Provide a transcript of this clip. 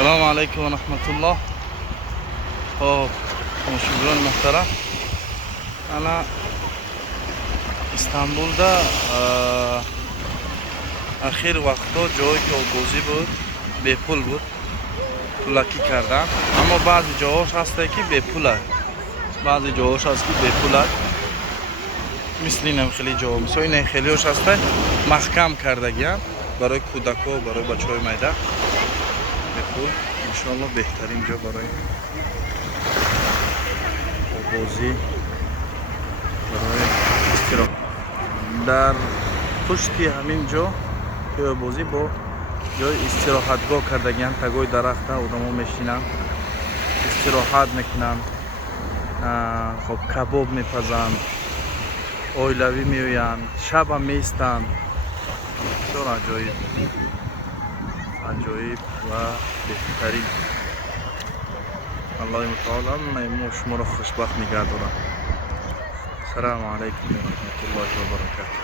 Assalomu alaykum va rahmatulloh. Xo'p, tomoshabinlar muhtaram. Ana Istanbulda axir vaqtda joy ki bozی بود bepul بود. Pulaki kardن. Ammo ba'zi joylar hastaki bepullar. Ba'zi joylar hastaki bepullar. Mislim خیلی جا مثلا این خیلیش هسته محکم کردگیان برای کودک‌ها برای بچه‌های میده بپول انشالله بهترین جا برای بازی برای استراحت در پشتی همین جا که بازی با جای استراحتگاه کردگیان تگوی درخت آدم‌ها میشینن استراحت میکنن خب کباب میپزن oilaviy میویان شب هم میستن بسیار عجایب و بهترین الله متعال ما شما را خوشبخت نگه دارم. السلام علیکم و رحمت الله و برکاته.